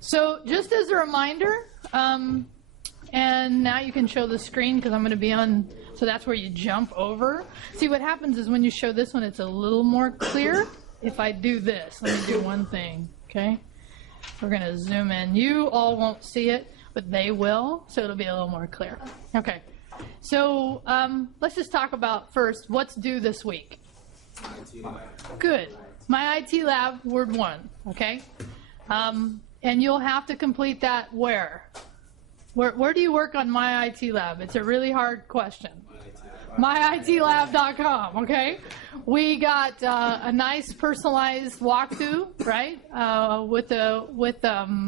So just as a reminder, and now you can show the screen because I'm going to be on, so that's where you jump over. See, what happens is when you show this one, it's a little more clear. If I do this, let me do one thing, okay? We're going to zoom in. You all won't see it, but they will, so it'll be a little more clear. Okay, so let's just talk about first, what's due this week? Good. My IT lab, word 1, okay? And you'll have to complete that where? Where do you work on My IT Lab? It's a really hard question. MyITLab.com, okay? We got a nice personalized walkthrough, right, with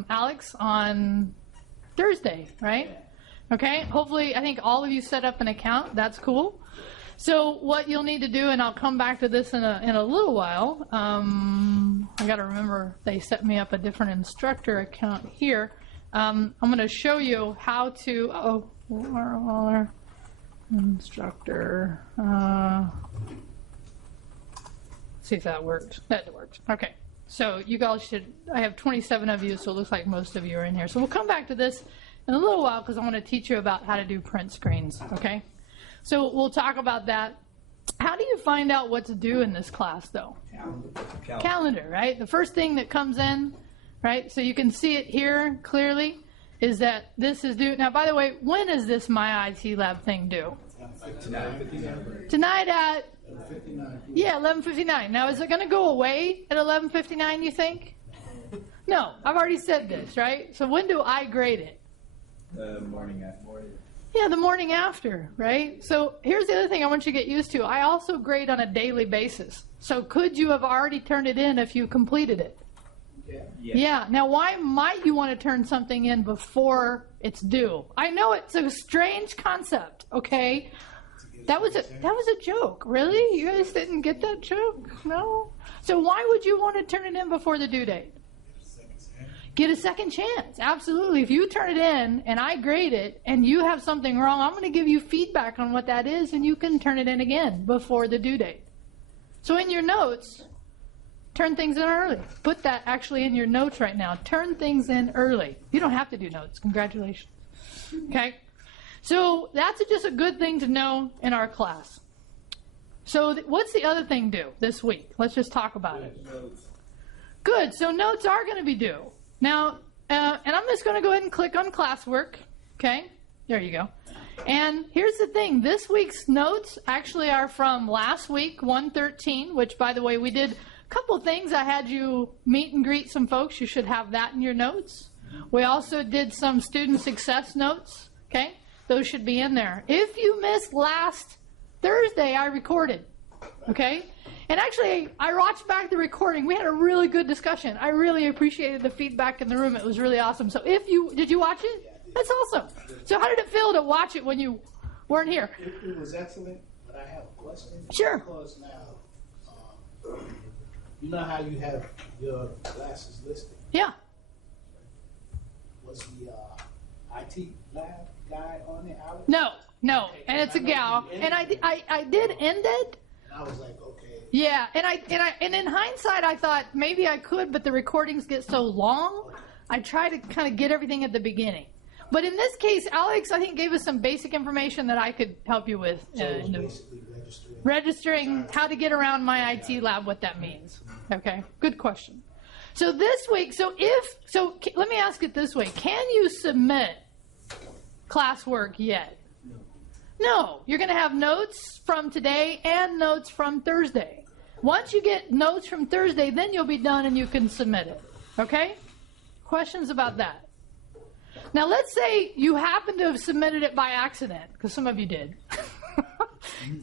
Alex on Thursday, right? Okay, hopefully, I think all of you set up an account. That's cool. So what you'll need to do, and I'll come back to this in a little while, I got to remember they set me up a different instructor account here. I'm going to show you how to, instructor, see if that worked. That worked. Okay. So you guys should, I have 27 of you, so it looks like most of you are in here. So we'll come back to this in a little while because I want to teach you about how to do print screens, okay? So we'll talk about that. How do you find out what to do in this class, though? Calendar, right? The first thing that comes in, right? So you can see it here clearly, is that this is due. Now, by the way, when is this My IT Lab thing due? Tonight at 11:59. Now, is it going to go away at 11:59, you think? No, I've already said this, right? So when do I grade it? The morning after. Yeah, the morning after, right? So here's the other thing I want you to get used to. I also grade on a daily basis. So could you have already turned it in if you completed it? Yeah. Now, why might you want to turn something in before it's due? I know it's a strange concept, okay? That was a joke. Really? You guys didn't get that joke? No? So why would you want to turn it in before the due date? Get a second chance. Absolutely. If you turn it in and I grade it and you have something wrong, I'm going to give you feedback on what that is and you can turn it in again before the due date. So in your notes, turn things in early. Put that actually in your notes right now. Turn things in early. You don't have to do notes. Congratulations. Okay? So that's just a good thing to know in our class. So what's the other thing due this week? Let's just talk about it. Good. So notes are going to be due. Now, and I'm just going to go ahead and click on classwork. Okay? There you go. And here's the thing. This week's notes actually are from last week, 113, which, by the way, we did a couple things. I had you meet and greet some folks. You should have that in your notes. We also did some student success notes. Okay? Those should be in there. If you missed last Thursday, I recorded. Okay? And actually, I watched back the recording. We had a really good discussion. I really appreciated the feedback in the room. It was really awesome. So did you watch it? That's awesome. So how did it feel to watch it when you weren't here? It was excellent, but I have a question. Sure. Because now, you know how you have your classes listed? Yeah. Was the IT lab guy on it? No. Okay. And it's a gal. And I did end it. And I was like, okay. Yeah, and in hindsight, I thought maybe I could, but the recordings get so long. I try to kind of get everything at the beginning. But in this case, Alex, I think, gave us some basic information that I could help you with. So it was basically registering how to get around My IT Lab, what that means. Okay, good question. So this week, let me ask it this way. Can you submit classwork yet? No, you're going to have notes from today and notes from Thursday. Once you get notes from Thursday, then you'll be done and you can submit it. Okay? Questions about that? Now, let's say you happen to have submitted it by accident, because some of you did.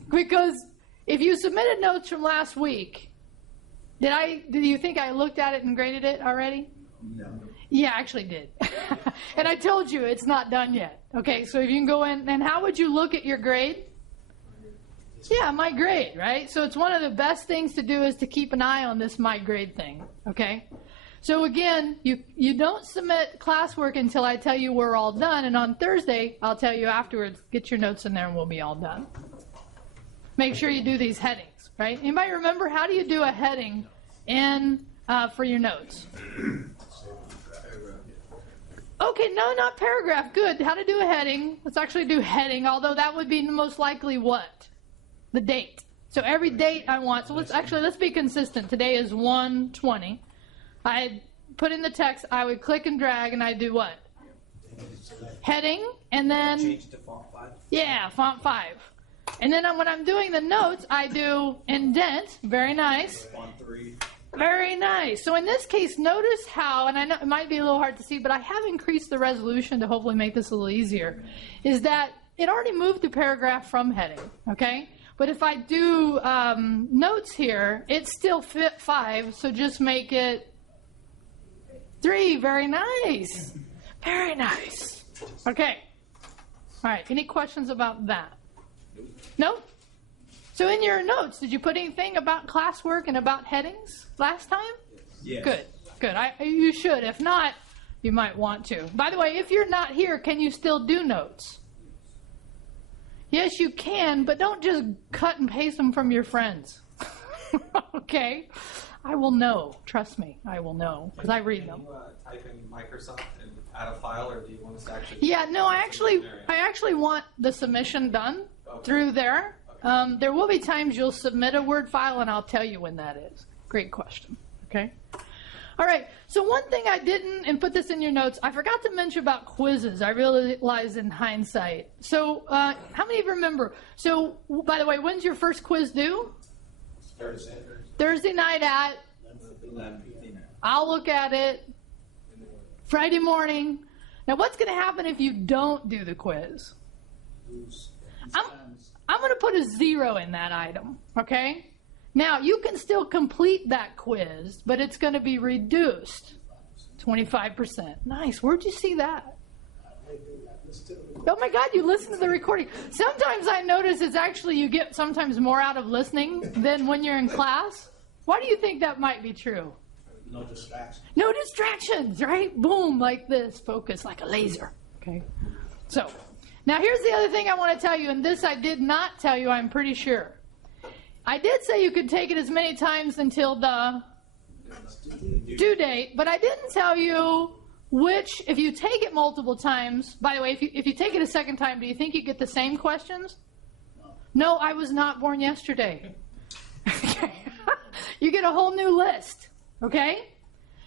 Because if you submitted notes from last week, did you think I looked at it and graded it already? No. Yeah, I actually did. And I told you it's not done yet. Okay, so if you can go in, and how would you look at your grade? Yeah, my grade, right? So it's one of the best things to do is to keep an eye on this my grade thing, okay? So again, you don't submit classwork until I tell you we're all done, and on Thursday, I'll tell you afterwards, get your notes in there and we'll be all done. Make sure you do these headings, right? Anybody remember how do you do a heading for your notes? Okay, no, not paragraph. Good. How to do a heading. Let's actually do heading, although that would be most likely what? The date. So every date I want. So let's be consistent. Today is 1/20. I put in the text. I would click and drag, and I do what? Heading, and then Change it to font 5. yeah, font 5. And then when I'm doing the notes, I do indent. Very nice. Font 3. Very nice. So in this case, notice how, and I know it might be a little hard to see, but I have increased the resolution to hopefully make this a little easier, is that it already moved the paragraph from heading, okay? But if I do notes here, it still fit 5, so just make it 3. Very nice. Very nice. Okay. All right. Any questions about that? Nope. So in your notes, did you put anything about classwork and about headings last time? Yes. Good. Good. You should. If not, you might want to. By the way, if you're not here, can you still do notes? Yes, you can, but don't just cut and paste them from your friends. Okay? I will know. Trust me. I will know because I read them. Can you type in Microsoft and add a file, or do you want us to actually? Yeah, no, I actually want the submission done through there. There will be times you'll submit a Word file, and I'll tell you when that is. Great question. Okay. All right. So one thing I didn't, and put this in your notes, I forgot to mention about quizzes. I realized in hindsight. So how many of you remember? So, by the way, when's your first quiz due? Thursday night at? 11. I'll look at it. Friday morning. Now, what's going to happen if you don't do the quiz? I'm going to put a 0 in that item, okay? Now, you can still complete that quiz, but it's going to be reduced 25%. Nice. Where'd you see that? Oh, my God, you listen to the recording. Sometimes I notice it's actually you get sometimes more out of listening than when you're in class. Why do you think that might be true? No distractions. No distractions, right? Boom, like this. Focus like a laser. Okay. So, now here's the other thing I want to tell you, and this I did not tell you, I'm pretty sure. I did say you could take it as many times until the due date, but I didn't tell you which, if you take it multiple times, by the way, if you take it a second time, do you think you get the same questions? No, I was not born yesterday. Okay. You get a whole new list. Okay?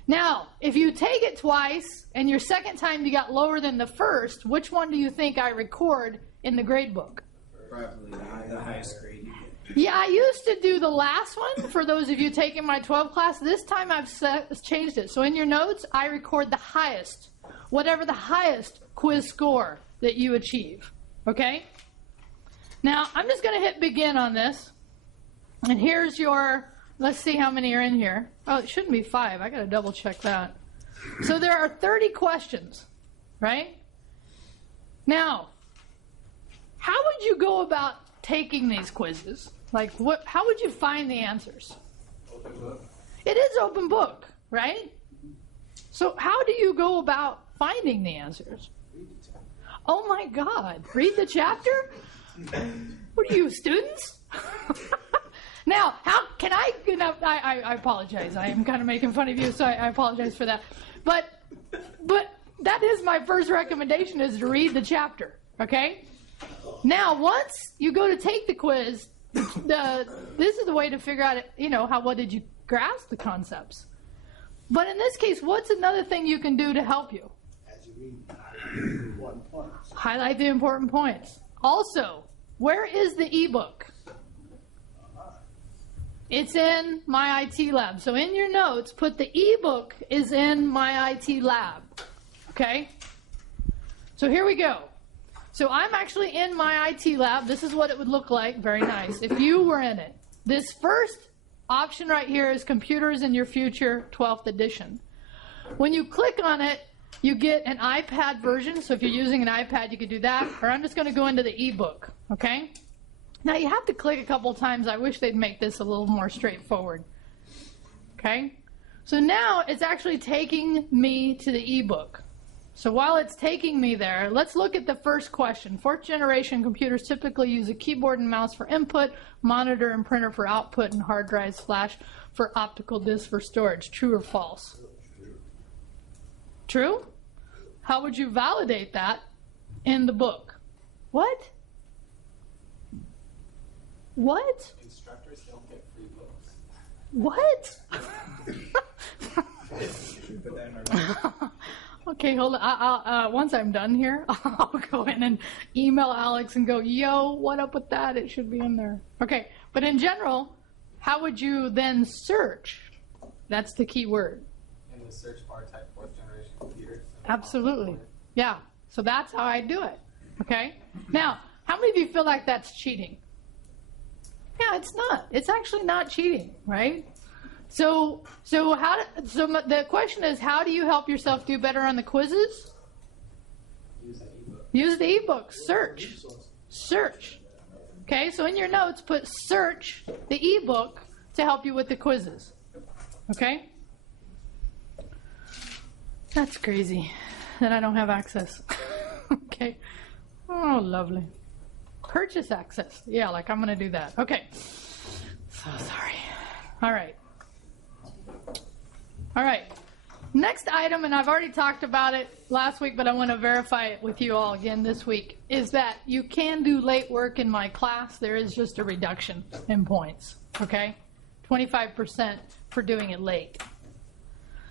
Now, if you take it twice and your second time you got lower than the first, which one do you think I record in the grade book? Probably the highest grade you get. Yeah, I used to do the last one for those of you taking my 12 class. This time I've changed it. So in your notes, I record the highest, whatever the highest quiz score that you achieve. Okay? Now, I'm just going to hit begin on this. And here's your... Let's see how many are in here. Oh, it shouldn't be 5. I got to double check that. So there are 30 questions, right? Now, how would you go about taking these quizzes? Like, how would you find the answers? Open book. It is open book, right? So how do you go about finding the answers? Oh my God, read the chapter? What are you, students? Now, how can I apologize. I am kind of making fun of you, so I apologize for that. But that is my first recommendation, is to read the chapter, okay? Now, once you go to take the quiz, this is the way to figure out, what did you grasp the concepts. But in this case, what's another thing you can do to help you? As you read, highlight the important points. Highlight the important points. Also, where is the ebook? It's in my IT lab. So in your notes, put the ebook is in my IT lab. Okay? So here we go. So I'm actually in my IT lab. This is what it would look like. Very nice. If you were in it. This first option right here is Computers in Your Future 12th edition. When you click on it, you get an iPad version. So if you're using an iPad, you could do that. Or I'm just going to go into the ebook. Okay? Now, you have to click a couple times. I wish they'd make this a little more straightforward. Okay? So now it's actually taking me to the ebook. So while it's taking me there, let's look at the first question. 4th generation computers typically use a keyboard and mouse for input, monitor and printer for output, and hard drives, flash for optical disc for storage. True or false? True? how would you validate that in the book? What? What? Instructors don't get free books. What? Should we put that in our notes? Okay, hold on. Once I'm done here, I'll go in and email Alex and go, yo, what up with that? It should be in there. Okay, but in general, how would you then search? That's the key word. In the search bar, type 4th generation computers. Absolutely. Yeah, so that's how I do it. Okay? Now, how many of you feel like that's cheating? Yeah, it's not. It's actually not cheating, right? So the question is, how do you help yourself do better on the quizzes? Use the ebook. Use the ebook. Search. Search. Okay, so in your notes, put search the ebook to help you with the quizzes. Okay? That's crazy that I don't have access. Okay. Oh, lovely. Purchase access. Yeah, like I'm going to do that. Okay. So sorry. All right. All right. Next item, and I've already talked about it last week, but I want to verify it with you all again this week, is that you can do late work in my class. There is just a reduction in points, okay? 25% for doing it late.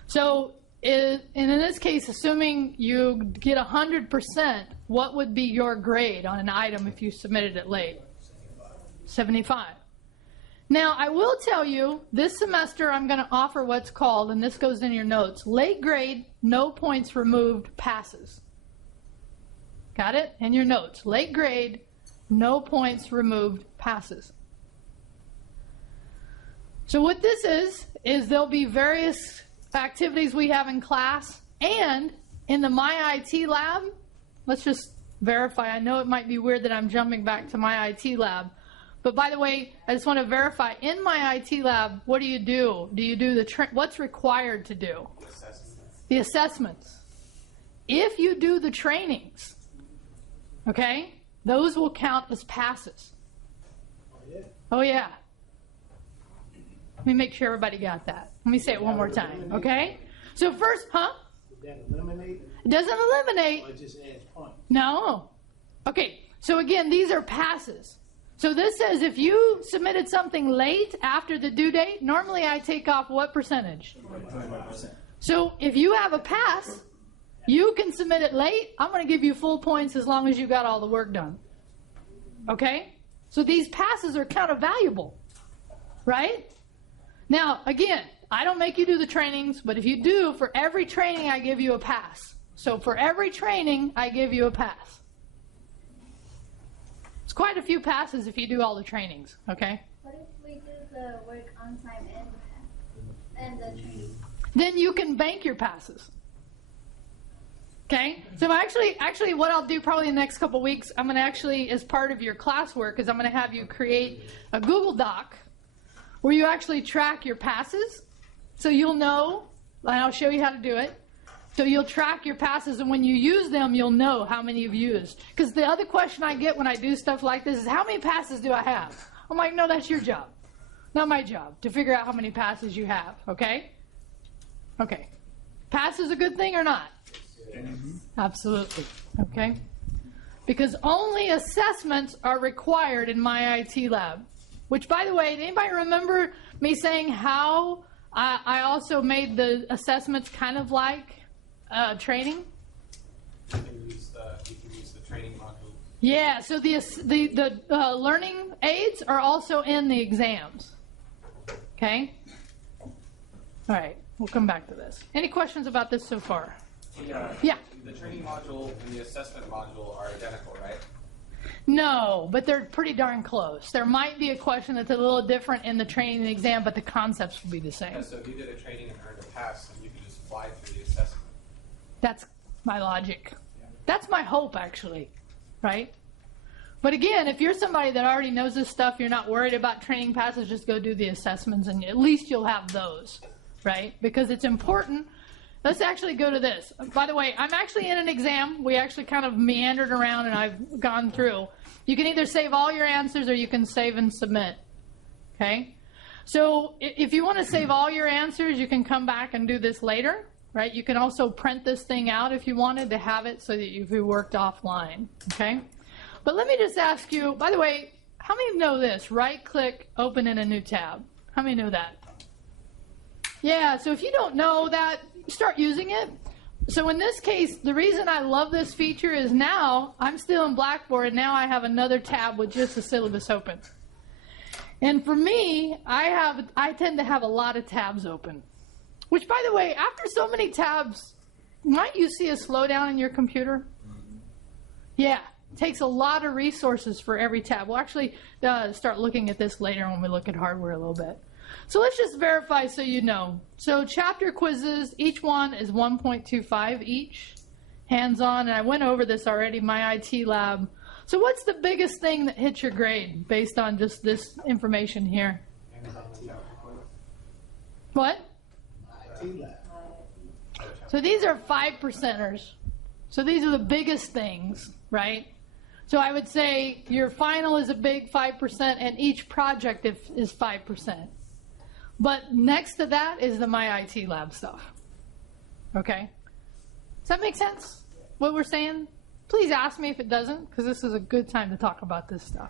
So, and in this case, assuming you get 100%, what would be your grade on an item if you submitted it late? 75. Now, I will tell you, this semester I'm going to offer what's called, and this goes in your notes, late grade, no points removed, passes. Got it? In your notes. Late grade, no points removed, passes. So what this is there'll be various activities we have in class, and in the My IT lab, let's just verify. I know it might be weird that I'm jumping back to My IT lab. But by the way, I just want to verify, in My IT lab, what do? Do you do what's required to do? The assessments. If you do the trainings, okay, those will count as passes. Oh, yeah. Let me make sure everybody got that. Let me say it one more time, okay? So first, Does that eliminate? It doesn't eliminate. Or it just adds points? No. Okay, so again, these are passes. So this says if you submitted something late after the due date, normally I take off what percentage? 25%. So if you have a pass, you can submit it late. I'm going to give you full points as long as you got all the work done. Okay? So these passes are kind of valuable, right? Now, again, I don't make you do the trainings, but if you do, for every training I give you a pass. So for every training, I give you a pass. It's quite a few passes if you do all the trainings, okay? What if we do the work on time and the training? Then you can bank your passes. Okay? So actually what I'll do probably in the next couple weeks, I'm going to actually, as part of your classwork, is I'm going to have you create a Google Doc where you actually track your passes. So you'll know, and I'll show you how to do it. So you'll track your passes, and when you use them, you'll know how many you've used. Because the other question I get when I do stuff like this is, how many passes do I have? I'm like, no, that's your job. Not my job, to figure out how many passes you have, okay? Okay. Pass is a good thing or not? Mm-hmm. Absolutely, okay? Because only assessments are required in My IT lab. Which, by the way, did anybody remember me saying how I also made the assessments kind of like training? You can use the training module. Yeah, so the learning aids are also in the exams. Okay? All right, we'll come back to this. Any questions about this so far? Yeah. The training module and the assessment module are identical, right? No, but they're pretty darn close. There might be a question that's a little different in the training and exam, but the concepts will be the same. Yeah, so if you did a training and earned a pass, then you can just fly through the assessment. That's my logic. That's my hope, actually, right? But again, if you're somebody that already knows this stuff, you're not worried about training passes, just go do the assessments, and at least you'll have those, right? Because it's important. Let's actually go to this. By the way, I'm actually in an exam. We actually kind of meandered around, and I've gone through. You can either save all your answers, or you can save and submit, okay? So if you want to save all your answers, you can come back and do this later. right? You can also print this thing out if you wanted to have it so that if you worked offline, okay? But let me just ask you, by the way, how many know this? Right-click, open in a new tab. How many know that? Yeah, so if you don't know that, start using it. So in this case, the reason I love this feature is now I'm still in Blackboard, and now I have another tab with just the syllabus open. And for me, I tend to have a lot of tabs open. Which, by the way, after so many tabs, might you see a slowdown in your computer? Yeah, it takes a lot of resources for every tab. We'll actually start looking at this later when we look at hardware a little bit. So let's just verify so you know. So chapter quizzes, each one is 1.25 each, hands-on, and I went over this already, my IT lab. So what's the biggest thing that hits your grade based on just this information here? What? So these are 5%ers. So these are the biggest things, right? So I would say your final is a big 5%, and each project is 5%. But next to that is the My IT Lab stuff. Okay? Does that make sense, what we're saying? Please ask me if it doesn't, because this is a good time to talk about this stuff.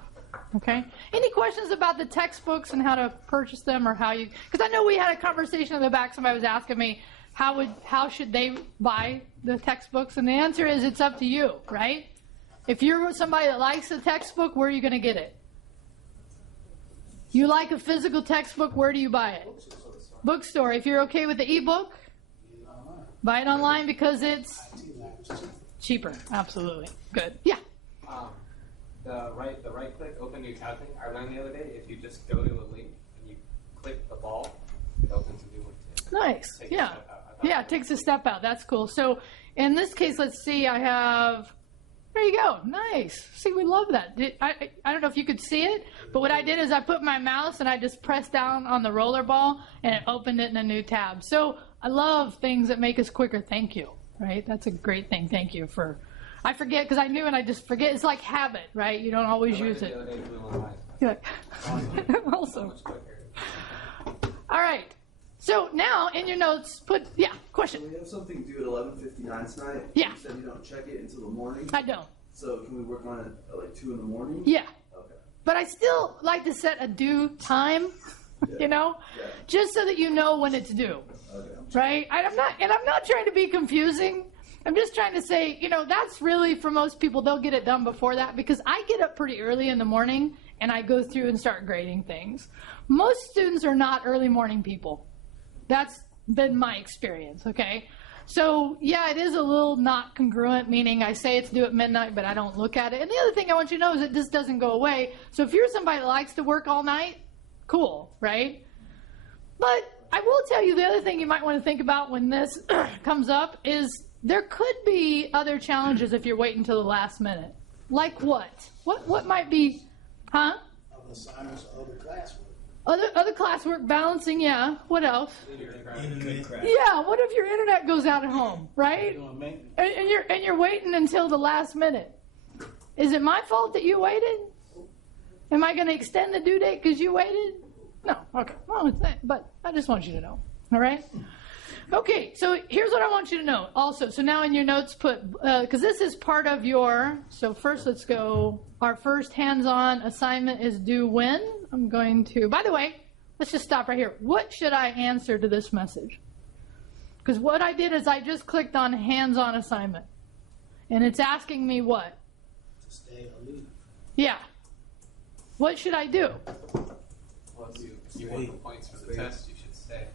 Okay? Any questions about the textbooks and how to purchase them, or how you... Because I know we had a conversation in the back. Somebody was asking me, how should they buy the textbooks? And the answer is it's up to you, right? If you're somebody that likes the textbook, where are you going to get it? You like a physical textbook, where do you buy it? Bookstore. If you're okay with the ebook, buy it online because it's cheaper. Absolutely. Good. Yeah. The right click, open new tab thing, I learned the other day, if you just go to a link and you click the ball, it opens a new one too. Nice. Yeah. Yeah, it takes a step out. That's cool. So in this case, let's see, I have... There you go. Nice. See, we love that. I don't know if you could see it, but what I did is I put my mouse and I just pressed down on the roller ball and it opened it in a new tab. So I love things that make us quicker. Thank you. Right? That's a great thing. Thank you for... I forget because I knew and I just forget. It's like habit, right? You don't always use it. Yeah. Also. All right. So now in your notes, put, question. So we have something due at 11:59 tonight. Yeah. You said you don't check it until the morning. I don't. So can we work on it at like 2 in the morning? Yeah. Okay. But I still like to set a due time, just so that you know when it's due. Okay. Right? I'm not trying to be confusing. I'm just trying to say, that's really, for most people, they'll get it done before that, because I get up pretty early in the morning and I go through and start grading things. Most students are not early morning people. That's been my experience, okay? So, yeah, it is a little not congruent, meaning I say it's due at midnight, but I don't look at it. And the other thing I want you to know is that this doesn't go away. So if you're somebody that likes to work all night, cool, right? But I will tell you the other thing you might want to think about when this comes up is there could be other challenges if you're waiting until the last minute. Like what? What might be, huh? Other assignments, other classwork. Other classwork, balancing, yeah. What else? Internet crash. Yeah, what if your internet goes out at home, right? Doing maintenance. And you're waiting until the last minute. Is it my fault that you waited? Am I going to extend the due date because you waited? No. Okay. Well, but I just want you to know. All right? Okay, so here's what I want you to know also. So now in your notes put, because this is part of your, so first let's go, our first hands-on assignment is due when? I'm going to, by the way, let's just stop right here. What should I answer to this message? Because what I did is I just clicked on hands-on assignment. And it's asking me what? To stay or leave. Yeah. What should I do? Well, if you want the points for the test, you should stay.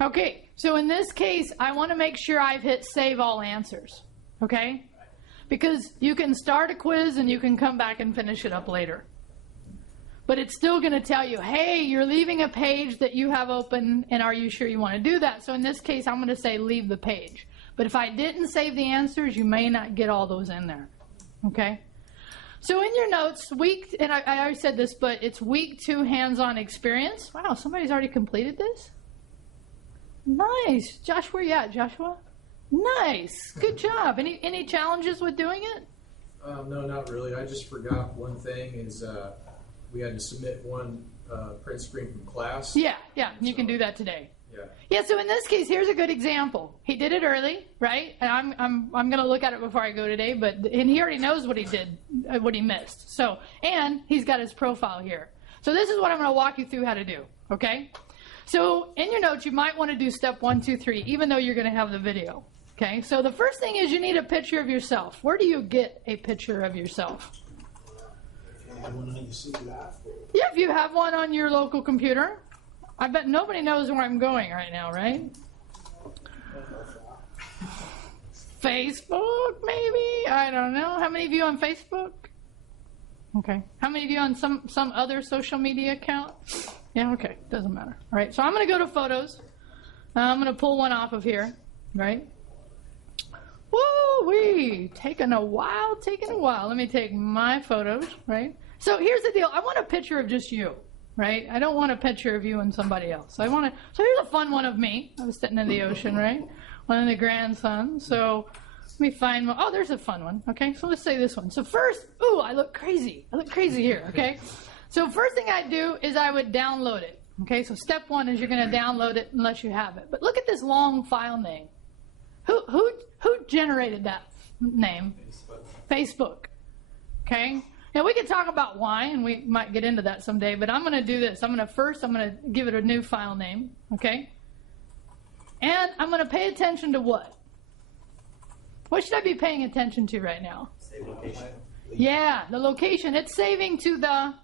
Okay, so in this case, I want to make sure I've hit save all answers, okay? Because you can start a quiz and you can come back and finish it up later. But it's still going to tell you, hey, you're leaving a page that you have open, and are you sure you want to do that? So in this case, I'm going to say leave the page. But if I didn't save the answers, you may not get all those in there, okay? So in your notes, and I already said this, but it's week 2 hands-on experience. Wow, somebody's already completed this? Nice. Josh, where you at, Joshua? Nice. Good job. Any challenges with doing it? No, not really. I just forgot one thing is we had to submit one print screen from class. Yeah. You can do that today. Yeah, so in this case, here's a good example. He did it early, right? And I'm going to look at it before I go today, and he already knows what he did, what he missed. So, and he's got his profile here. So this is what I'm going to walk you through how to do, okay? So in your notes, you might want to do step 1, 2, 3, even though you're going to have the video, okay? So the first thing is you need a picture of yourself. Where do you get a picture of yourself? Yeah, if you have one on your local computer. I bet nobody knows where I'm going right now, right? Facebook, maybe? I don't know. How many of you on Facebook? Okay. How many of you on some other social media account? Yeah, okay. Doesn't matter. All right, so I'm going to go to photos. I'm going to pull one off of here, right? Woo-wee! Taking a while. Let me take my photos, right? So here's the deal. I want a picture of just you. Right? I don't want a picture of you and somebody else. So here's a fun one of me. I was sitting in the ocean, right? One of the grandson. So let me find one. Oh, there's a fun one. Okay, so let's say this one. So first, ooh, I look crazy. here, okay? So first thing I'd do is I would download it. Okay, so step 1 is you're going to download it unless you have it. But look at this long file name. Who generated that name? Facebook. Okay? Now, we could talk about why, and we might get into that someday, but I'm going to do this. I'm going to give it a new file name, okay? And I'm going to pay attention to what? What should I be paying attention to right now? Save location. Yeah, the location. It's saving to the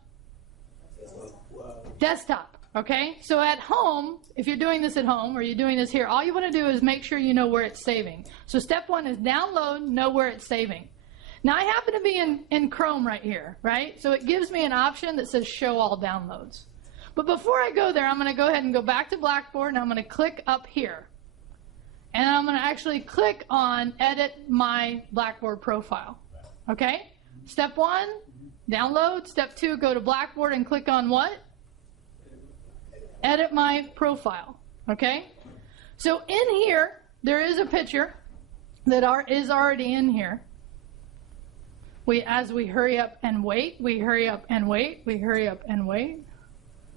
desktop, okay? So at home, if you're doing this at home or you're doing this here, all you want to do is make sure you know where it's saving. So step 1 is download, know where it's saving. Now, I happen to be in Chrome right here, right? So it gives me an option that says show all downloads. But before I go there, I'm going to go ahead and go back to Blackboard, and I'm going to click up here. And I'm going to actually click on edit my Blackboard profile. Okay? Step 1, download. Step 2, go to Blackboard and click on what? Edit my profile. Okay? So in here, there is a picture that is already in here. As we hurry up and wait, we hurry up and wait, we hurry up and wait.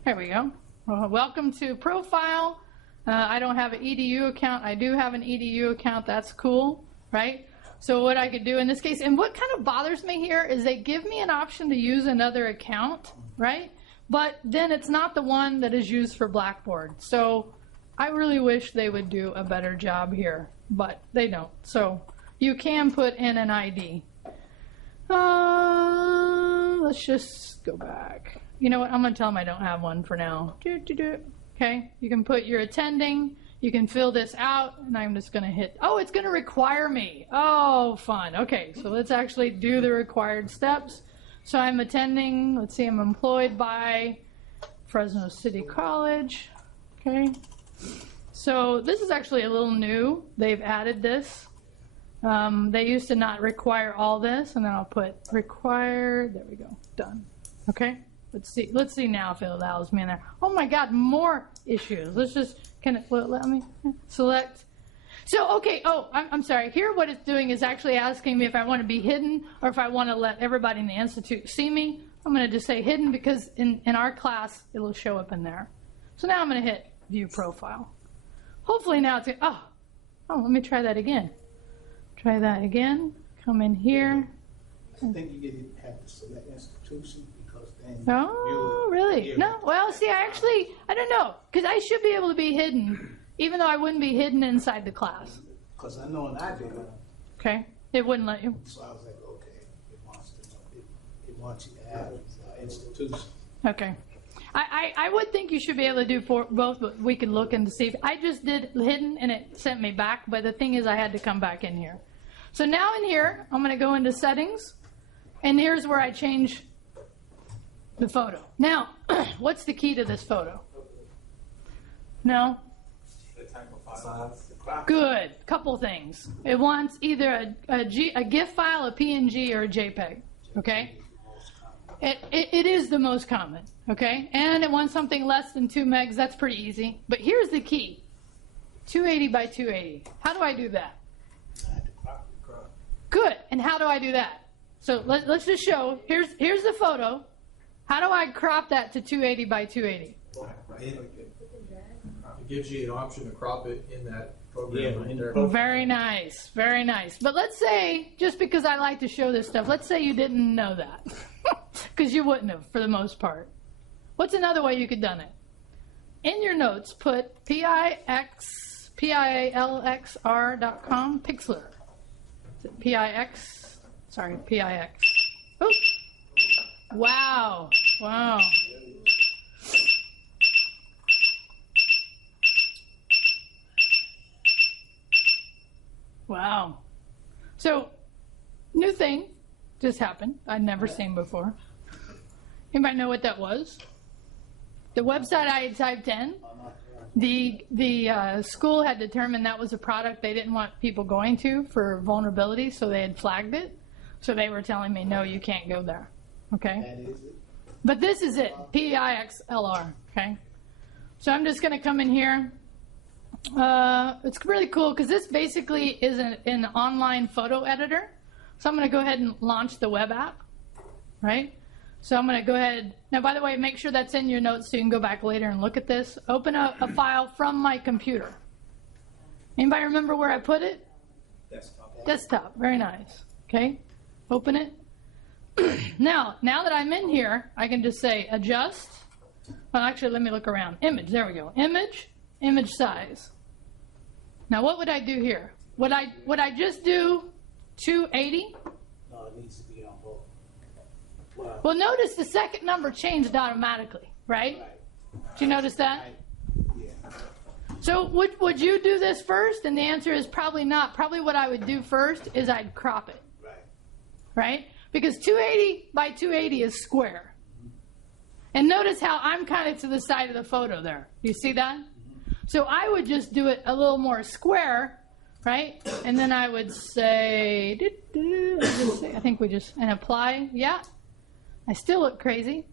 There we go. Welcome to profile. I don't have an EDU account. I do have an EDU account. That's cool, right? So what I could do in this case, and what kind of bothers me here is they give me an option to use another account, right? But then it's not the one that is used for Blackboard. So I really wish they would do a better job here, but they don't. So you can put in an ID. Let's just go back. You know what? I'm going to tell them I don't have one for now. Okay? You can put your attending. You can fill this out, and I'm just going to hit. Oh, it's going to require me. Oh, fun. Okay, so let's actually do the required steps. So I'm attending. Let's see, I'm employed by Fresno City College. Okay? So this is actually a little new. They've added this. They used to not require all this, and then I'll put required. There we go. Done. Okay. Let's see now if it allows me in there. Oh my God, more issues. Let's just let me select. So okay. Oh, I'm sorry. Here, what it's doing is actually asking me if I want to be hidden or if I want to let everybody in the institute see me. I'm going to just say hidden because in our class it'll show up in there. So now I'm going to hit view profile. Hopefully now it's let me try that again. Try that again. Come in here. I think you didn't have to select institution because then. Oh, really? No. Well, see, I don't know, because I should be able to be hidden, even though I wouldn't be hidden inside the class. Because I know when I did it. Okay. It wouldn't let you. So I was like, okay, it wants you to have institution. Okay. I would think you should be able to do both, but we can look and see. I just did hidden and it sent me back, but the thing is I had to come back in here. So now in here, I'm going to go into settings, and here's where I change the photo. Now, what's the key to this photo? No? The type of file. Good. Couple things. It wants either a GIF file, a PNG, or a JPEG. Okay? It is the most common. Okay? And it wants something less than 2 megs. That's pretty easy. But here's the key. 280 by 280. How do I do that? Good. And how do I do that? So let's just show. Here's the photo. How do I crop that to 280 by 280? gives you an option to crop it in that program Yeah, right in the there. program. Very nice, very nice. But let's say, just because I like to show this stuff, let's say you didn't know that. Because you wouldn't have, for the most part. What's another way you could done it? In your notes, put PILXR.com, Pixlr. PIX, sorry, PIX. Oh, wow, wow. Wow. So, new thing just happened. I'd never seen before. Anybody know what that was? The website I had typed in, the school had determined that was a product they didn't want people going to for vulnerability, so they had flagged it. So they were telling me, no, you can't go there. Okay? That is it. But this is it, PIXLR. Okay? So I'm just going to come in here. It's really cool because this basically is an online photo editor. So I'm going to go ahead and launch the web app, right? So I'm going to go ahead. Now, by the way, make sure that's in your notes so you can go back later and look at this. Open a file from my computer. Anybody remember where I put it? Desktop. Desktop. Very nice. Okay. Open it. Now that I'm in here, I can just say adjust. Well, actually, let me look around. Image. There we go. Image size. Now, what would I do here? Would I just do 280? No, it needs to be on both. Well, Well, notice the second number changed automatically, right? right. Did you notice that? Yeah. So would you do this first? And the answer is probably not. Probably what I would do first is I'd crop it, Right. right? Because 280 by 280 is square. And notice how I'm kind of to the side of the photo there. You see that? So I would just do it a little more square, right? And then I would say, I think we just, and apply, yeah. I still look crazy.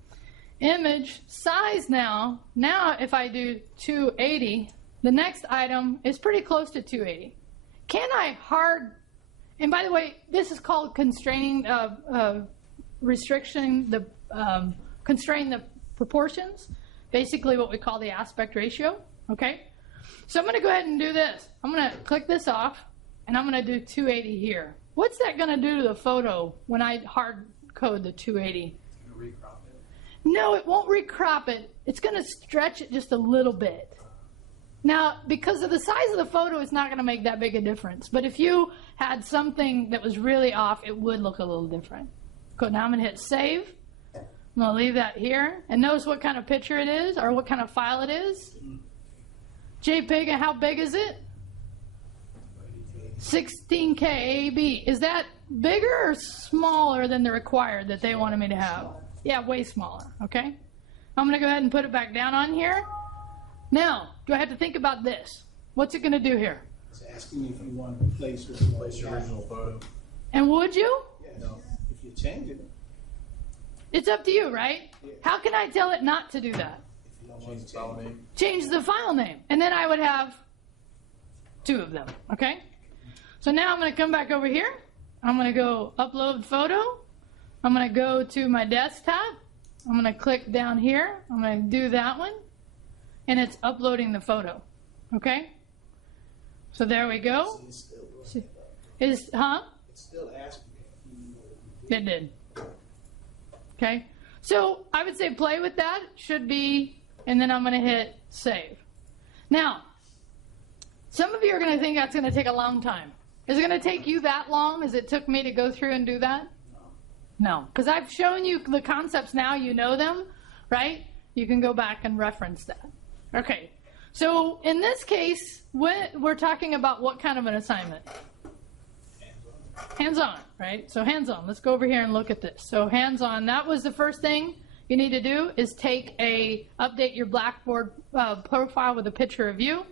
Image size now if I do 280, the next item is pretty close to 280. Can I and by the way, this is called constraining, constrain the proportions, basically what we call the aspect ratio, okay? So I'm going to go ahead and do this. I'm going to click this off, and I'm going to do 280 here. What's that going to do to the photo when I hard code the 280? Recrop it. No, it won't recrop it. It's going to stretch it just a little bit. Now, because of the size of the photo, it's not going to make that big a difference. But if you had something that was really off, it would look a little different. Good. Now I'm going to hit save. I'm going to leave that here. And notice what kind of picture it is, or what kind of file it is. JPEG, and how big is it? 16K AB. Is that bigger or smaller than the required that they wanted me to have? Yeah, way smaller. Okay. I'm going to go ahead and put it back down on here. Now, do I have to think about this? What's it going to do here? It's asking you if you want to replace with Place your original photo. And would you? Yes. No. If you change it, It's up to you, right? Yeah. How can I tell it not to do that? if you don't want Change to the file change it. name. Change the file name. And then I would have two of them, okay? So now I'm going to come back over here. I'm going to go upload photo. I'm going to go to my desktop. I'm going to click down here. I'm going to do that one. And it's uploading the photo, okay? So there we go. It's still doing See- it, though. It's Still asking you. It did. Okay. So I would say play with that. Should be, and then I'm going to hit save. Now, some of you are going to think that's going to take a long time. Is it going to take you that long as it took me to go through and do that? No. Because I've shown you the concepts now. You know them, right? You can go back and reference that. Okay. So in this case, we're talking about what kind of an assignment? Hands-on, right? So hands-on. Let's go over here and look at this. So hands-on, that was the first thing you need to do is update your Blackboard profile with a picture of you.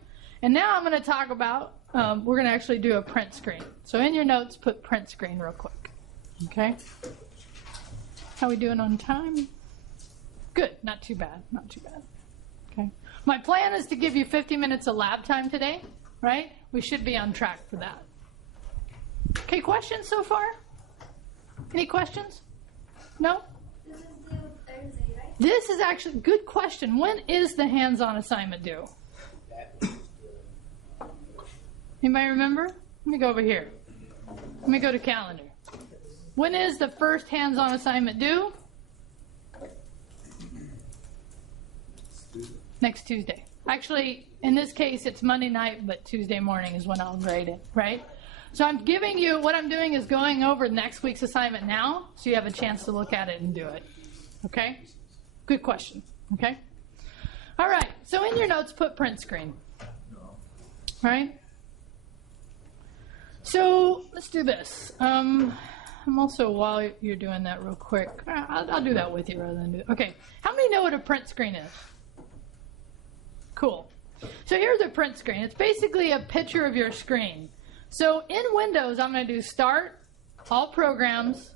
And now I'm going to talk about, we're going to actually do a print screen. So in your notes, put print screen real quick. Okay? How we doing on time? Good. Not too bad. Not too bad. Okay. My plan is to give you 50 minutes of lab time today, right? We should be on track for that. Okay, questions so far? Any questions? No? This is due Thursday, right? This is actually, good question. When is the hands-on assignment due? That Anybody remember? Let me go over here. Let me go to calendar. When is the first hands-on assignment due? Next Tuesday. Actually, in this case, it's Monday night, but Tuesday morning is when I'll grade it, right? So I'm giving you, what I'm doing is going over next week's assignment now, so you have a chance to look at it and do it. Okay? Good question. Okay? All right. So in your notes, put print screen. Right? So let's do this. I'm also, while you're doing that real quick, I'll do that with you rather than do it. Okay. How many know what a print screen is? Cool. So here's a print screen. It's basically a picture of your screen. So in Windows, I'm going to do Start, All Programs,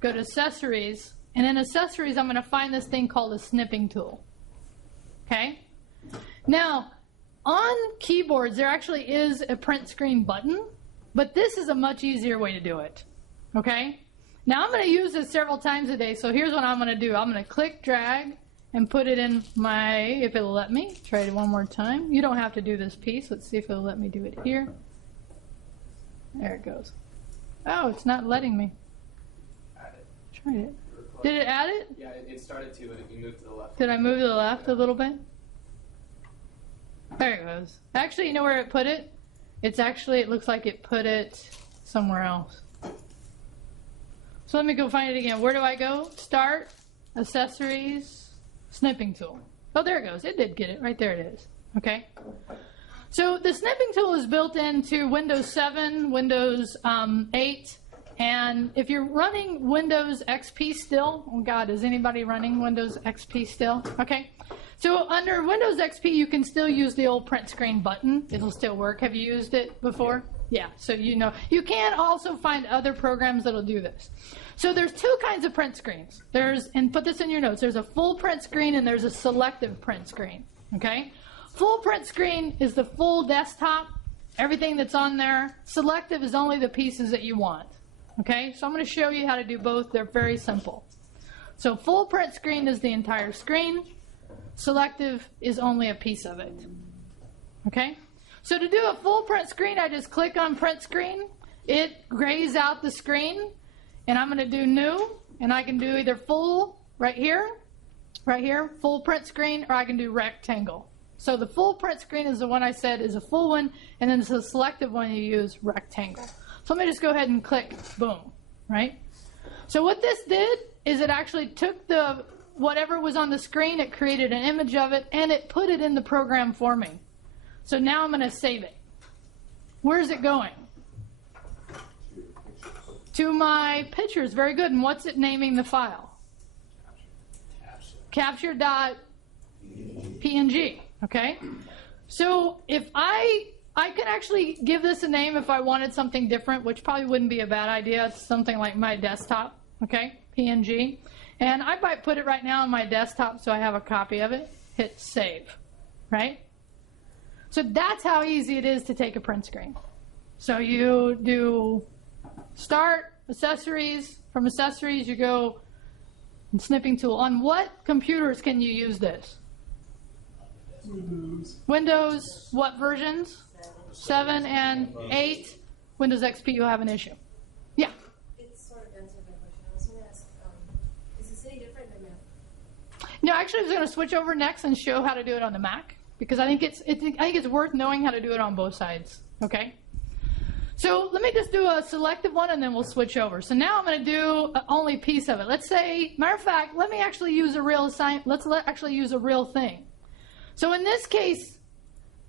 go to Accessories, and in Accessories, I'm going to find this thing called a snipping tool. Okay? Now, on keyboards, there actually is a print screen button, but this is a much easier way to do it. Okay? Now, I'm going to use this several times a day, so here's what I'm going to do. I'm going to click, drag, and put it in my, if it'll let me, try it one more time. You don't have to do this piece. Let's see if it'll let me do it here. There it goes. Oh, it's not letting me. Add it. Try it. Did it add it? Yeah, it started to, but if you move to the left. Did I move to the left a little bit? There it goes. Actually, you know where it put it? It's actually, it looks like it put it somewhere else. So let me go find it again. Where do I go? Start, Accessories, Snipping Tool. Oh, there it goes. It did get it. Right there it is. Okay. So the snipping tool is built into Windows 7, Windows 8, and if you're running Windows XP still, oh God, is anybody running Windows XP still? Okay. So under Windows XP, you can still use the old print screen button. It'll still work. Have you used it before? Yeah. So you know. You can also find other programs that'll do this. So there's two kinds of print screens. There's, and put this in your notes, there's a full print screen and there's a selective print screen. Okay? Full print screen is the full desktop, everything that's on there. Selective is only the pieces that you want. Okay? So I'm going to show you how to do both. They're very simple. So full print screen is the entire screen. Selective is only a piece of it. Okay? So to do a full print screen, I just click on print screen. It grays out the screen. And I'm going to do new. And I can do either full right here, full print screen, or I can do rectangle. So the full print screen is the one I said is a full one, and then the selective one you use rectangle. So let me just go ahead and click, boom, right? So what this did is it actually took the whatever was on the screen, it created an image of it, and it put it in the program for me. So now I'm going to save it. Where is it going? To my pictures. Very good. And what's it naming the file? Capture.png. Okay? So if I can actually give this a name if I wanted something different, which probably wouldn't be a bad idea. It's something like my desktop. Okay? PNG. And I might put it right now on my desktop so I have a copy of it. Hit save. Right? So that's how easy it is to take a print screen. So you do Start, Accessories. From Accessories, you go Snipping Tool. On what computers can you use this? Windows, what versions? 7 and 8. Windows XP, you'll have an issue. Yeah? It sort of answered my question. I was going to ask, is this any different than Mac? No, actually, I was going to switch over next and show how to do it on the Mac, because I think it's worth knowing how to do it on both sides. Okay? So let me just do a selective one, and then we'll switch over. So now I'm going to do only a piece of it. Let's say, matter of fact, let me actually use a real actually use a real thing. So in this case,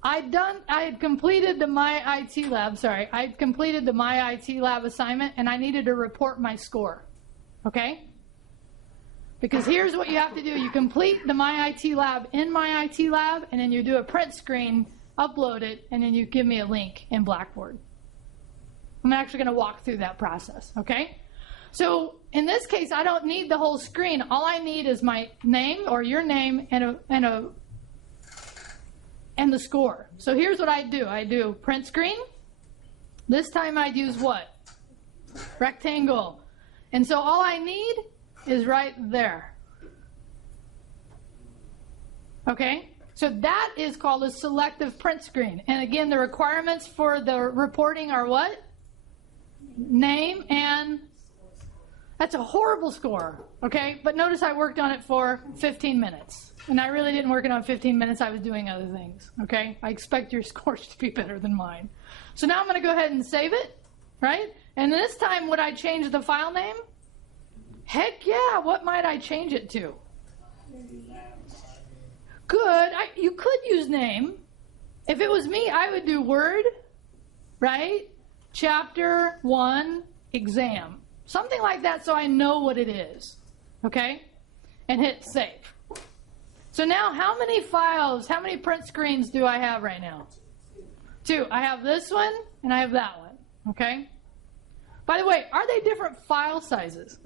I had completed the My IT Lab. Sorry, I had completed the My IT Lab assignment, and I needed to report my score. Okay? Because here's what you have to do: you complete the My IT Lab in My IT Lab, and then you do a print screen, upload it, and then you give me a link in Blackboard. I'm actually going to walk through that process, okay? So in this case, I don't need the whole screen. All I need is my name or your name and the score. So here's what I do. I do print screen. This time I'd use what? Rectangle. And so all I need is right there. Okay? So that is called a selective print screen. And again, the requirements for the reporting are what? Name and... That's a horrible score, okay? But notice I worked on it for 15 minutes. And I really didn't work it on 15 minutes. I was doing other things, okay? I expect your scores to be better than mine. So now I'm going to go ahead and save it, right? And this time, would I change the file name? Heck yeah, what might I change it to? Good. You could use name. If it was me, I would do Word, right? Chapter 1, exam. Something like that so I know what it is, okay? And hit save. So now how many files, how many print screens do I have right now? 2. I have this one and I have that one, okay? By the way, are they different file sizes?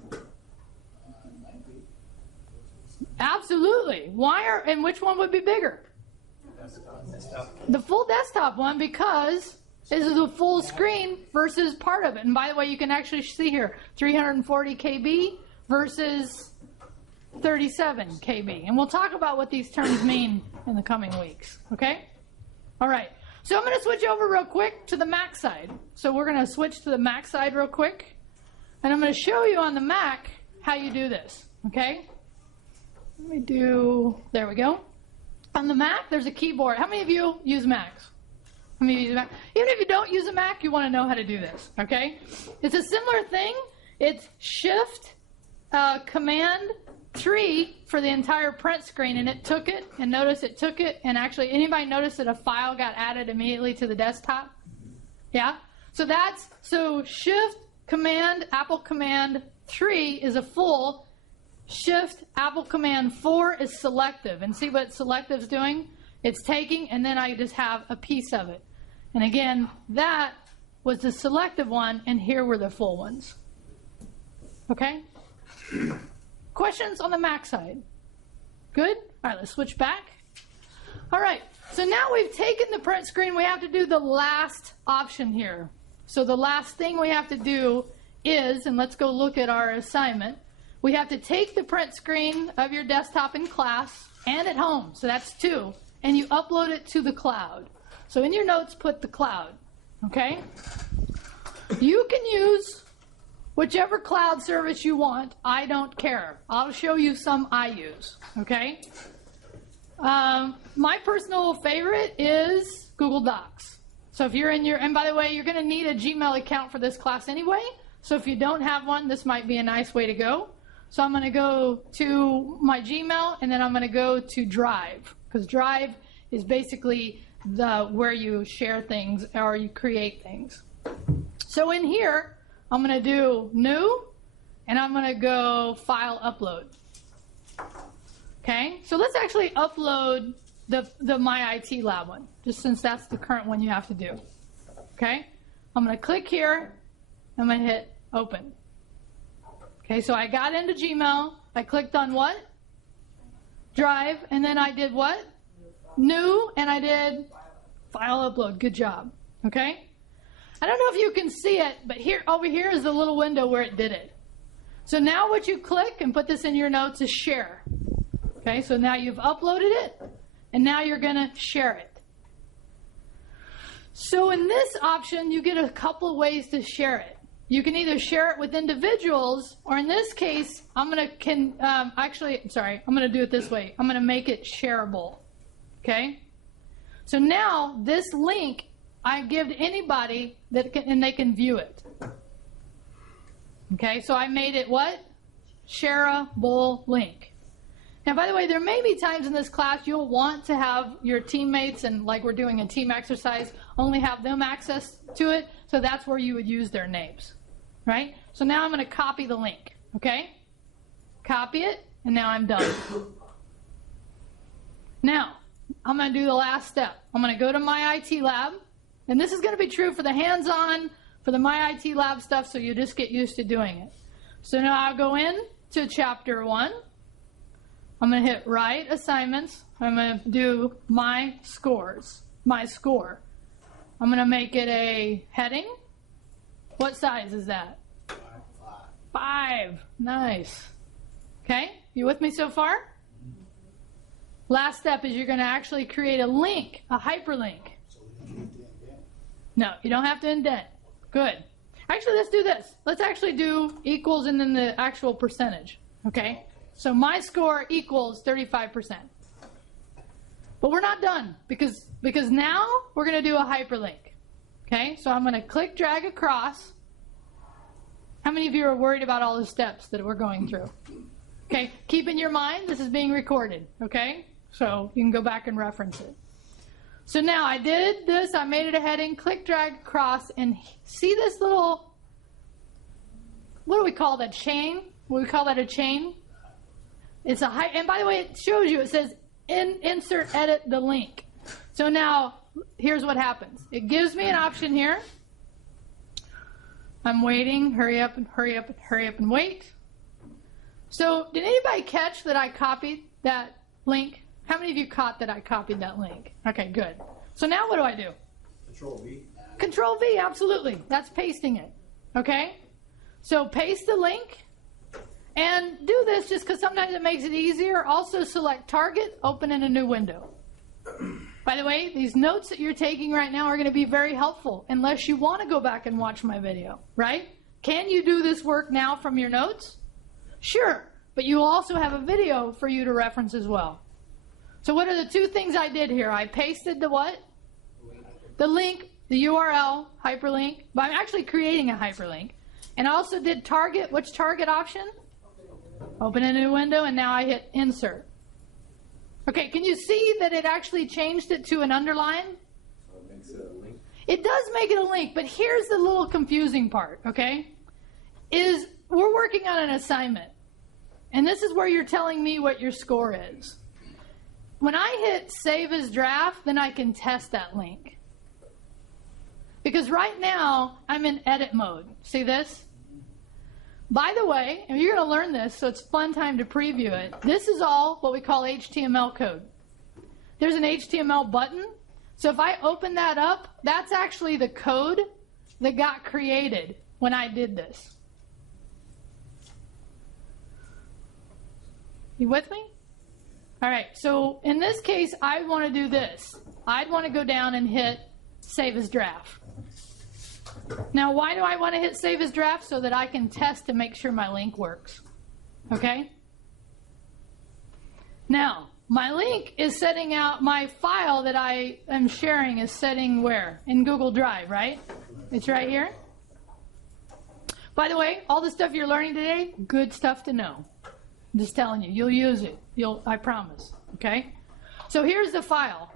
Absolutely. And which one would be bigger? The full desktop one, because this is a full screen versus part of it. And by the way, you can actually see here 340 KB versus 37 KB. And we'll talk about what these terms mean in the coming weeks. Okay? All right. So I'm going to switch over real quick to the Mac side. So we're going to switch to the Mac side real quick. And I'm going to show you on the Mac how you do this. Okay? There we go. On the Mac, there's a keyboard. How many of you use Macs? How many of you use a Mac? Even if you don't use a Mac, you want to know how to do this, okay? It's a similar thing. It's Shift, Command 3 for the entire print screen, and it took it, and notice it took it, and actually, anybody notice that a file got added immediately to the desktop? Yeah? So Shift, Command, Apple Command 3 is a full. Shift, Apple Command 4 is selective. And see what selective's doing? It's taking, and then I just have a piece of it. And again, that was the selective one, and here were the full ones. Okay? Questions on the Mac side? Good? All right, let's switch back. All right, so now we've taken the print screen. We have to do the last option here. So the last thing we have to do is, and let's go look at our assignment, we have to take the print screen of your desktop in class and at home, so that's 2, and you upload it to the cloud. So in your notes, put the cloud, okay? You can use whichever cloud service you want. I don't care. I'll show you some I use, okay? My personal favorite is Google Docs. So if you're and by the way, you're going to need a Gmail account for this class anyway, so if you don't have one, this might be a nice way to go. So I'm going to go to my Gmail, and then I'm going to go to Drive, because Drive is basically where you share things or you create things. So in here, I'm going to do New, and I'm going to go File Upload. Okay, so let's actually upload the My IT Lab one, just since that's the current one you have to do. Okay, I'm going to click here, I'm going to hit Open. Okay, so I got into Gmail, I clicked on what? Drive, and then I did what? New, and I did File Upload. Good job. Okay? I don't know if you can see it, but over here is the little window where it did it. So now what you click, and put this in your notes, is Share. Okay, so now you've uploaded it, and now you're going to share it. So in this option, you get a couple of ways to share it. You can either share it with individuals, or in this case, I'm going to do it this way. I'm going to make it shareable. Okay? So now this link I give to anybody and they can view it. Okay? So I made it what? Shareable link. Now, by the way, there may be times in this class you'll want to have your teammates, and like we're doing a team exercise, only have them access to it. So that's where you would use their names. Right? So now I'm going to copy the link. Okay? Copy it, and now I'm done. Now, I'm going to do the last step. I'm going to go to My IT Lab, and this is going to be true for the hands-on, for the My IT Lab stuff, so you just get used to doing it. So now I'll go in to Chapter 1. I'm going to hit Write Assignments. I'm going to do My Scores, My Score. I'm going to make it a heading. What size is that? 5. Nice. Okay, you with me so far? Last step is you're going to actually create a link, a hyperlink. So we don't need to indent. No, you don't have to indent. Good. Actually, let's do this. Let's actually do equals and then the actual percentage. Okay? So my score equals 35%. But we're not done because now we're going to do a hyperlink. Okay? So I'm going to click, drag across. How many of you are worried about all the steps that we're going through? Okay? Keep in your mind, this is being recorded. Okay? So you can go back and reference it. So now I did this, I made it a heading, click, drag across, and see this little, what do we call that, chain? We call that a chain. It's a and by the way, it shows you, it says insert, edit the link. So now, here's what happens. It gives me an option here. I'm waiting, hurry up and hurry up and hurry up and wait. So did anybody catch that I copied that link? How many of you caught that I copied that link? Okay, good. So now what do I do? Control V. Control V, absolutely. That's pasting it. Okay? So paste the link and do this just because sometimes it makes it easier. Also select target, open in a new window. By the way, these notes that you're taking right now are going to be very helpful unless you want to go back and watch my video, right? Can you do this work now from your notes? Sure, but you will also have a video for you to reference as well. So what are the two things I did here? I pasted the what? The link, the URL, hyperlink, but I'm actually creating a hyperlink. And I also did target. Which target option? Open a new window, and now I hit insert. Okay, can you see that it actually changed it to an underline? So it makes it a link. It does make it a link, but here's the little confusing part, okay? Is we're working on an assignment, and this is where you're telling me what your score is. When I hit save as draft, then I can test that link. Because right now, I'm in edit mode. See this? By the way, and you're going to learn this, so it's a fun time to preview it. This is all what we call HTML code. There's an HTML button. So if I open that up, that's actually the code that got created when I did this. You with me? All right, so in this case, I want to do this. I'd want to go down and hit save as draft. Now, why do I want to hit save as draft? So that I can test to make sure my link works. Okay? Now, my link is setting out my file that I am sharing is setting where? In Google Drive, right? It's right here. By the way, all the stuff you're learning today, good stuff to know. I'm just telling you, you'll use it. I promise. Okay? So here's the file,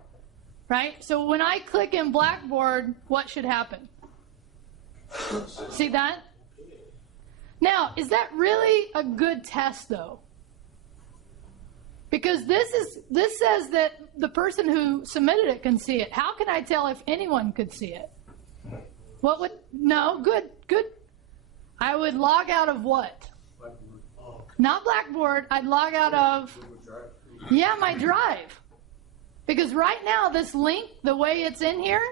right? So when I click in Blackboard, what should happen? See that? Now, is that really a good test, though? Because this says that the person who submitted it can see it. How can I tell if anyone could see it? No, good. I would log out of what? Blackboard. Not Blackboard. I'd log out of, yeah, my drive. Because right now, this link, the way it's in here,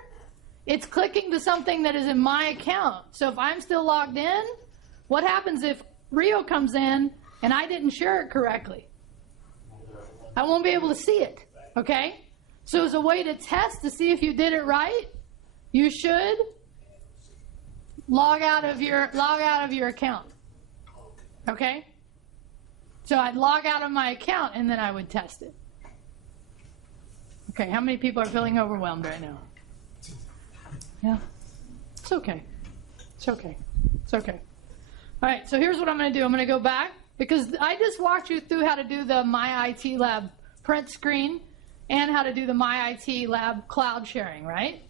it's clicking to something that is in my account. So if I'm still logged in, what happens if Rio comes in and I didn't share it correctly? I won't be able to see it, okay? So as a way to test to see if you did it right, you should log out of your account, okay? So I'd log out of my account and then I would test it. Okay, how many people are feeling overwhelmed right now? Yeah, it's okay. It's okay. It's okay. All right, so here's what I'm going to do. I'm going to go back because I just walked you through how to do the My IT Lab print screen and how to do the My IT Lab cloud sharing, right?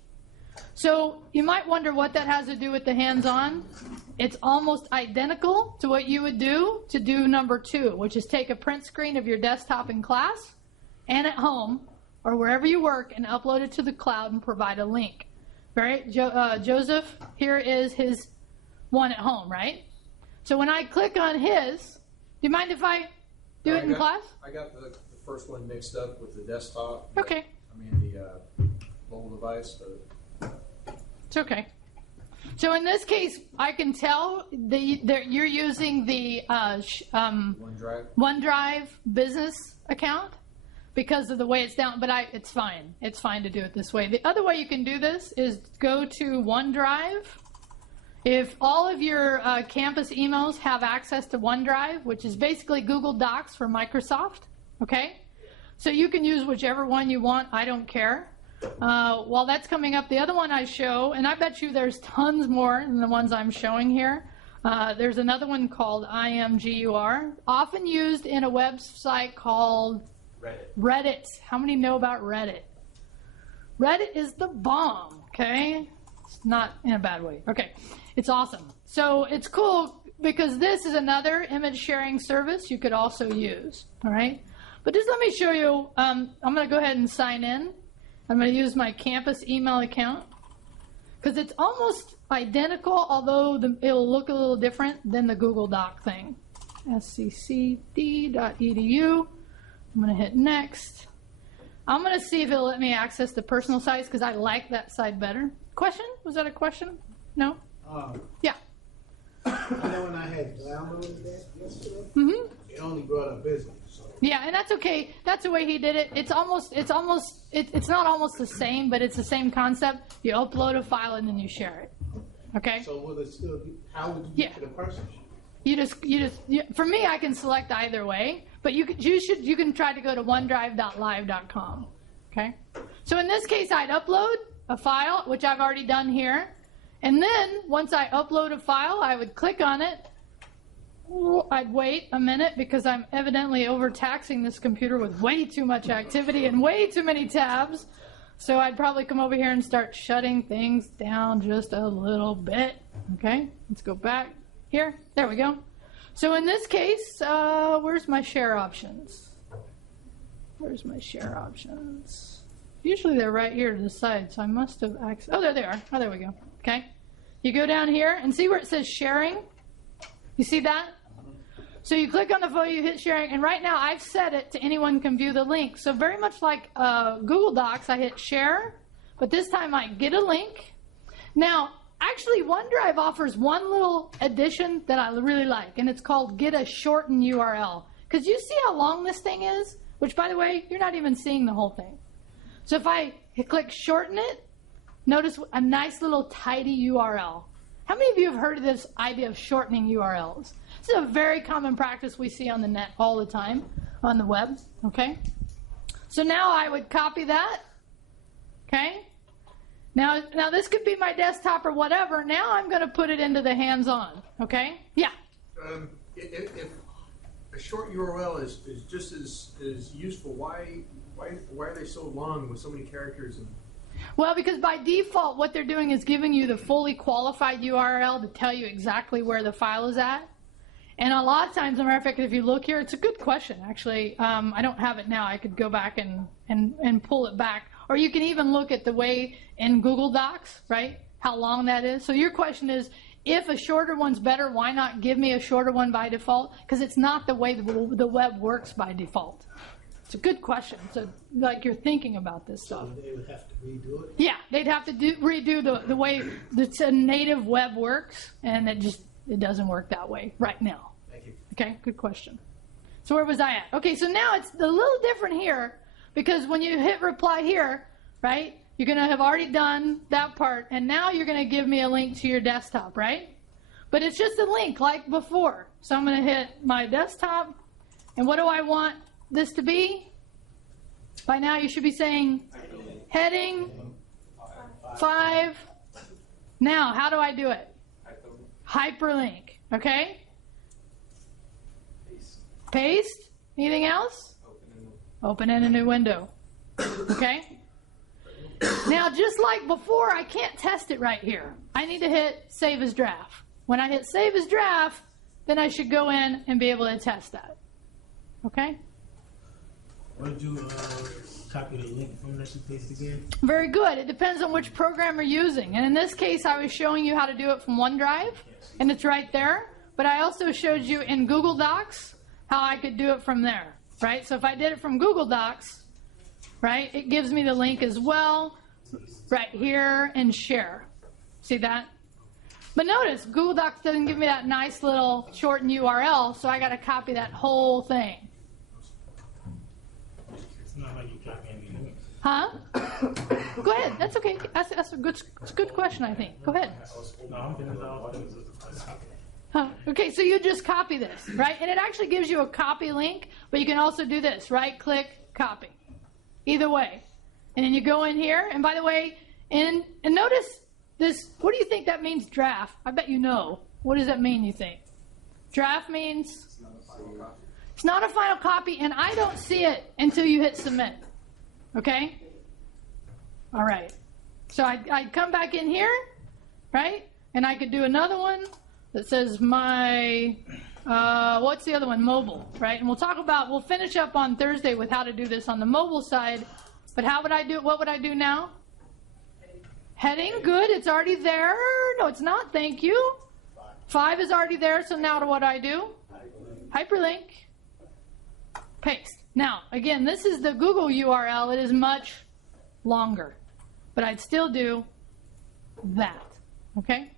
So you might wonder what that has to do with the hands-on. It's almost identical to what you would do to do number 2, which is take a print screen of your desktop in class and at home or wherever you work and upload it to the cloud and provide a link. Right, Joseph, here is his one at home, right? So when I click on his, do you mind if I do it in class? I got the first one mixed up with the desktop. Okay. The mobile device, but it's okay. So in this case, I can tell that you're using the OneDrive. OneDrive business account. because of the way it's down, but it's fine. It's fine to do it this way. The other way you can do this is go to OneDrive. If all of your campus emails have access to OneDrive, which is basically Google Docs for Microsoft, okay? So you can use whichever one you want. I don't care. While that's coming up, the other one I show, and I bet you there's tons more than the ones I'm showing here. There's another one called IMGUR, often used in a website called Reddit. How many know about Reddit? Reddit is the bomb, okay? It's not in a bad way. Okay, it's awesome. So it's cool because this is another image sharing service you could also use, all right? But just let me show you, I'm going to go ahead and sign in. I'm going to use my campus email account because it's almost identical, although it'll look a little different than the Google Doc thing. sccd.edu. I'm going to hit next. I'm going to see if it'll let me access the personal sites because I like that site better. Question? Was that a question? No? Yeah. I know when I had downloaded that yesterday, it only brought up business. So. Yeah, and that's okay. That's the way he did it. It's not almost the same, but it's the same concept. You upload a file and then you share it. Okay? So will it still be, how would you get to the person? For me, I can select either way, but you can try to go to onedrive.live.com. Okay? So in this case, I'd upload a file, which I've already done here. And then once I upload a file, I would click on it. I'd wait a minute because I'm evidently overtaxing this computer with way too much activity and way too many tabs. So I'd probably come over here and start shutting things down just a little bit. Okay, let's go back here. There we go. So in this case, where's my share options? Where's my share options? Usually they're right here to the side, so I must have accessed. Oh, there they are. Oh, there we go. Okay. You go down here and see where it says sharing. You see that? So you click on the photo, you hit sharing, and right now I've set it to anyone can view the link. So very much like Google Docs, I hit share, but this time I get a link. Now, actually, OneDrive offers one little addition that I really like, and it's called get a shortened URL. Because you see how long this thing is? Which, by the way, you're not even seeing the whole thing. So if I click shorten it, notice a nice little tidy URL. How many of you have heard of this idea of shortening URLs? This is a very common practice we see on the net all the time, on the web, okay? So now I would copy that, okay? Now this could be my desktop or whatever. Now I'm going to put it into the hands-on, okay? Yeah? If a short URL is just as useful, why are they so long with so many characters? Well, because by default, what they're doing is giving you the fully qualified URL to tell you exactly where the file is at. And a lot of times, as a matter of fact, if you look here, it's a good question, actually. I don't have it now. I could go back and pull it back. Or you can even look at the way in Google Docs, right, how long that is. So your question is, if a shorter one's better, why not give me a shorter one by default? Because it's not the way the web works by default. It's a good question. So, like, you're thinking about this stuff. So they would have to redo it? Yeah, they'd have to redo the way the native web works, and it doesn't work that way right now. Thank you. Okay, good question. So where was I at? Okay, so now it's a little different here, because when you hit reply here, right, you're going to have already done that part, and now you're going to give me a link to your desktop, right? But it's just a link like before. So I'm going to hit my desktop, and what do I want this to be? By now you should be saying heading 5. Now, how do I do it? Hyperlink. Okay? Paste. Anything else? Open in a new window. Okay? Now, just like before, I can't test it right here. I need to hit Save as Draft. When I hit Save as Draft, then I should go in and be able to test that. Okay? Why did you copy the link from that you pasted again? Very good. It depends on which program you're using. And in this case, I was showing you how to do it from OneDrive, and it's right there. But I also showed you in Google Docs how I could do it from there, right? So if I did it from Google Docs, right, it gives me the link as well, right here, and share. See that? But notice, Google Docs doesn't give me that nice little shortened URL, so I got to copy that whole thing. It's not like you copy anything. Huh? Go ahead. That's okay. That's a good question, I think. Go ahead. No, I'm finished. Huh. Okay, so you just copy this, right? And it actually gives you a copy link, but you can also do this, right? Click, copy. Either way. And then you go in here, and by the way, and notice this, what do you think that means, draft? I bet you know. What does that mean, you think? Draft means it's not a final copy, and I don't see it until you hit submit. Okay? All right. So I'd come back in here, right? And I could do another one that says my, what's the other one? Mobile, right? And we'll finish up on Thursday with how to do this on the mobile side. But how would I do it? What would I do now? Heading, good. It's already there. No, it's not. Thank you. 5 is already there. So now what do I do? Hyperlink. Paste. Now, again, this is the Google URL. It is much longer. But I'd still do that. Okay?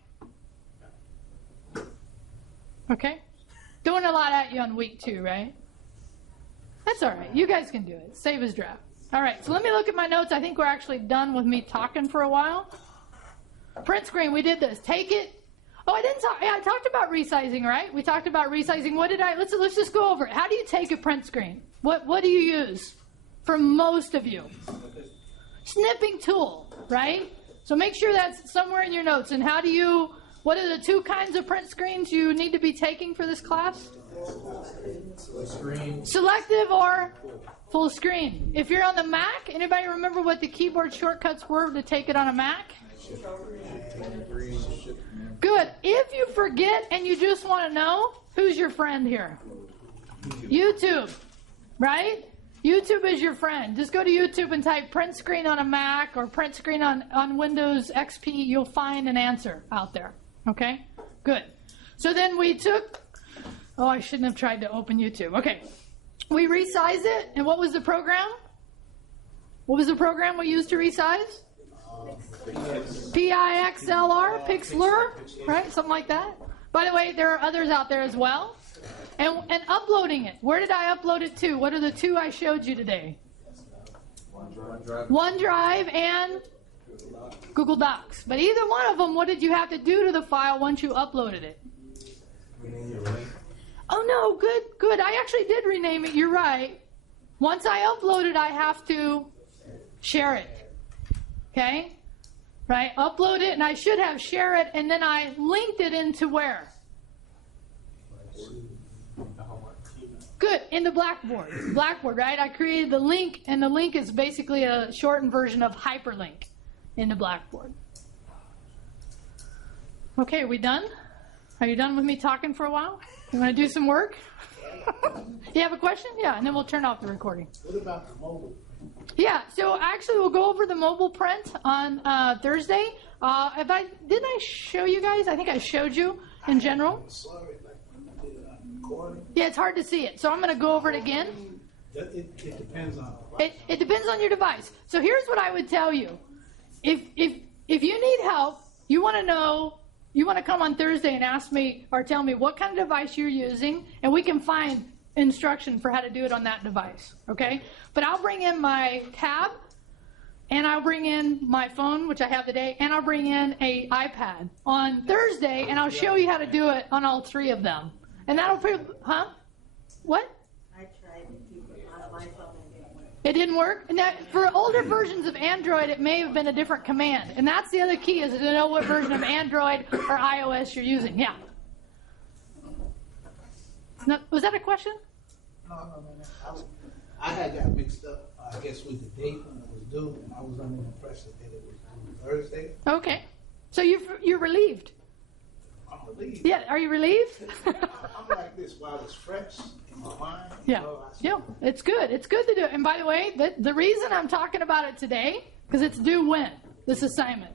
Okay? Doing a lot at you on week 2, right? That's all right. You guys can do it. Save as draft. All right, so let me look at my notes. I think we're actually done with me talking for a while. Printscreen, we did this. Take it. Oh, I didn't talk. Yeah, I talked about resizing, right? We talked about resizing. What did I? Let's just go over it. How do you take a print screen? What do you use for most of you? Snipping tool, right? So make sure that's somewhere in your notes. And how do you? What are the 2 kinds of print screens you need to be taking for this class? Selective or full screen. If you're on the Mac, anybody remember what the keyboard shortcuts were to take it on a Mac? Good. If you forget and you just want to know, who's your friend here? YouTube, right? YouTube is your friend. Just go to YouTube and type print screen on a Mac or print screen on Windows XP. You'll find an answer out there. Okay? Good. So then we took, oh, I shouldn't have tried to open YouTube. Okay. We resized it, and what was the program? What was the program we used to resize? Pixlr, Pixlr, right? Something like that. By the way, there are others out there as well. And uploading it. Where did I upload it to? What are the 2 I showed you today? OneDrive and Google Docs. But either one of them, what did you have to do to the file once you uploaded it? Oh, no, good. I actually did rename it. You're right. Once I upload it, I have to share it. Okay? Right? Upload it, and I should have share it, and then I linked it into where? Good. In the Blackboard. Blackboard, right? I created the link, and the link is basically a shortened version of hyperlink in the Blackboard. Okay, are we done? Are you done with me talking for a while? You want to do some work? You have a question? Yeah, and then we'll turn off the recording. What about the mobile? Yeah, so actually we'll go over the mobile print on Thursday. Didn't I show you guys? I think I showed you in general. Yeah, it's hard to see it, so I'm going to go over it again. It depends on It depends on your device. So here's what I would tell you. If you need help, you want to know, you want to come on Thursday and ask me or tell me what kind of device you're using, and we can find instruction for how to do it on that device, okay? But I'll bring in my tab, and I'll bring in my phone, which I have today, and I'll bring in a iPad on Thursday, and I'll show you how to do it on all 3 of them. And that'll pretty, huh? What? I tried to keep it on my phone and it didn't work. It didn't work? And that, for older versions of Android, it may have been a different command. And that's the other key, is to know what version of Android or iOS you're using. Yeah. No, was that a question? No. I had got mixed up, I guess, with the date when it was due, and I was under the impression that it was due Thursday. Okay. So you're relieved? I'm relieved. Yeah, are you relieved? I'm like this while it's fresh in my mind. Yeah. You know, Yeah, it's good. It's good to do it. And by the way, the reason I'm talking about it today, because it's due when? This assignment?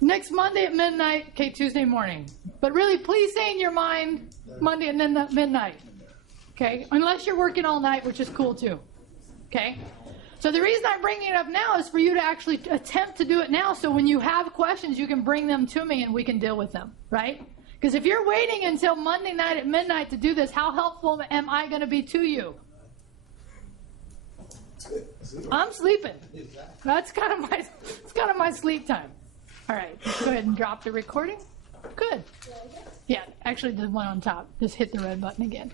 Next Monday at midnight, okay, Tuesday morning. But really, please stay in your mind Monday and then midnight. Okay? Unless you're working all night, which is cool too. Okay? So the reason I'm bringing it up now is for you to actually attempt to do it now, so when you have questions, you can bring them to me and we can deal with them, right? Because if you're waiting until Monday night at midnight to do this, how helpful am I going to be to you? I'm sleeping. Exactly. That's kind of my sleep time. All right, let's go ahead and drop the recording. Good. Yeah, actually the one on top. Just hit the red button again.